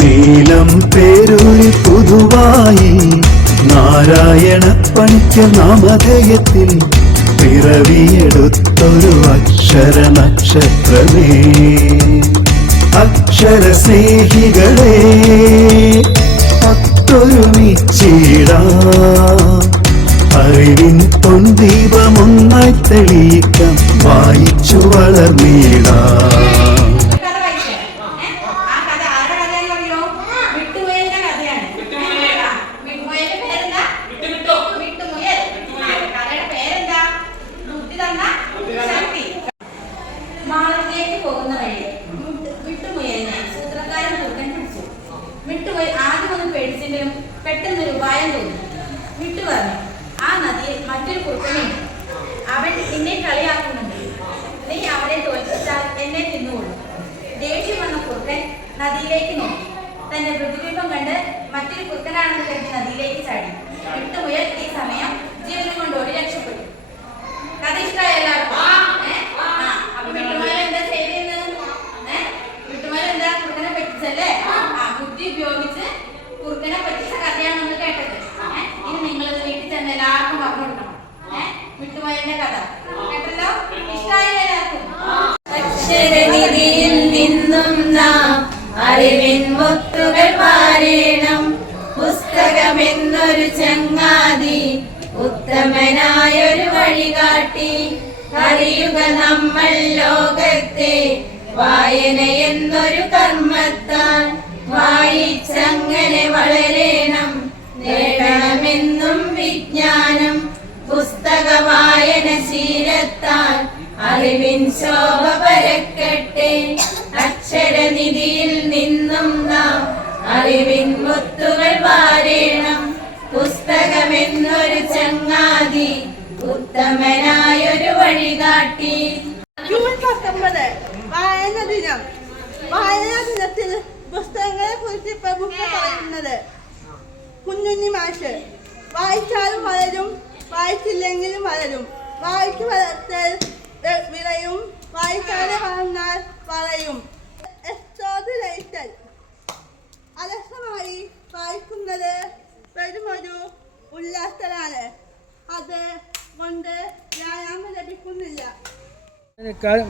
നീലം പേരുളി പുതുവായി നാരായണ പണിക്ക നാമധേയത്തിൽ പിറവിയെടുത്തൊരു അക്ഷര നക്ഷത്രമേ, അക്ഷര സ്നേഹികളെ ഒത്തൊരുമിച്ചിടാം, അറിവിൻ പൊൻദീപമൊന്നായി തെളിയിക്കാം, വായിച്ചു വളർന്നിടാം. മാളത്തിലേക്ക് പോകുന്ന വഴി വിട്ടുമുയലിനെ സൂത്രക്കാരൻ കുറുക്കൻ പിടിച്ചു. വിട്ടുമുയൽ ആദ്യം ഒന്ന് പേടിച്ചെങ്കിലും പെട്ടെന്നൊരു ഉപായം തോന്നി. വിട്ടു പറഞ്ഞു, ആ നദിയിൽ മറ്റൊരു കുറുക്കനുണ്ട്, അവൻ എന്നെ കളിയാക്കുന്നുണ്ട്, നീ അവനെ തോൽപ്പിച്ചാൽ എന്നെ തിന്നുകൊള്ളു. ദേഷ്യം വന്ന കുറുക്കൻ നദിയിലേക്ക് നോക്കി. തന്റെ പ്രതിബിംബം കണ്ട് മറ്റൊരു കുറുക്കനാണെന്ന് കരുതി നദിയിലേക്ക് ചാടി. വിട്ടുമുയൽ ഈ സമയം ജീവനും കൊണ്ടോടി രക്ഷപ്പെട്ടു. കഥ ഇഷ്ടമായ എല്ലാവർക്കും? ബുദ്ധി ഉപയോഗിച്ച് കുറുക്കനെ പറ്റിച്ച കഥയാണ് നമ്മൾ കേട്ടത്. ഇനി നിങ്ങളത് വീട്ടിൽ ചെന്ന് എല്ലാവർക്കും പറഞ്ഞു കൊടുക്കണം. വിട്ടുപോയതിന്റെ കഥ കേട്ടല്ലോ? ഇഷ്ടമായില്ല എല്ലാവർക്കും? അക്ഷരനിധിയിൽ നിന്നും നാം അറിവിൻ മുത്തുകൾ പാരേണം. പുസ്തകമെന്നൊരു ചങ്ങാതി, ഉത്തമനായൊരു വഴികാട്ടി. അറിയുക നമ്മൾ ലോകത്തെ വായന എന്നൊരു കർമ്മത്താൽ. വായിച്ചങ്ങനെ വളരേണം, നേടണമെന്നും വിജ്ഞാനം. പുസ്തക വായന ശീലത്താൽ അറിവിൻ ശോഭ പരക്കട്ടെ. അക്ഷരനിധിയിൽ നിന്നും നാം അറിവിൻ മുത്തുകൾ വാരേണം. പുസ്തകമെന്നൊരു ചങ്ങാതി, ഉത്തമനായൊരു വഴികാട്ടി. ജൂൺ 19 വായന ദിനം. വായനാ ദിനത്തിൽ പുസ്തകങ്ങളെ കുറിച്ച് പ്രമുഖ പറയുന്നത് കുഞ്ഞുണ്ണി മാഷ്. വായിച്ചാലും വളരും, വായിച്ചില്ലെങ്കിലും വളരും. വായിച്ചു വളർത്താൽ വിളയും, വായിക്കാതെ വളർന്നാൽ വളയും. അലസമായി വായിക്കുന്നത് വെറുമൊരു ഉല്ലാസമാണ്, അത് കൊണ്ട് വ്യായാമം ലഭിക്കുന്നില്ല.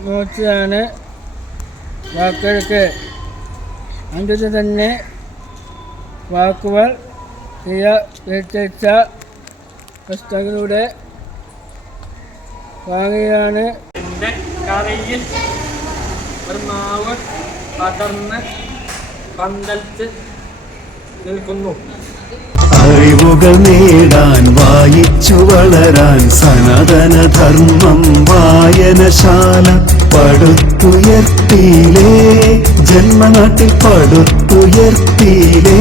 മോശമാണ് വാക്കുകൾക്ക്. അതുകൊണ്ട് തന്നെ വാക്കുകൾ വ്യത്യസ്ത പുസ്തകങ്ങളുടെ വാങ്ങിയാണ്. എൻ്റെ കരയിൽ ഒരു മാവ് പടർന്ന് പന്തലിച്ച് നിൽക്കുന്നു. അറിവുകൾ നേടാൻ വായിച്ചു വളരാൻ സനാതന ധർമ്മം വായനശാല പടുത്തുയർത്തിയിലേ, ജന്മനാട്ടിൽ പടുത്തുയർത്തിയിലേ.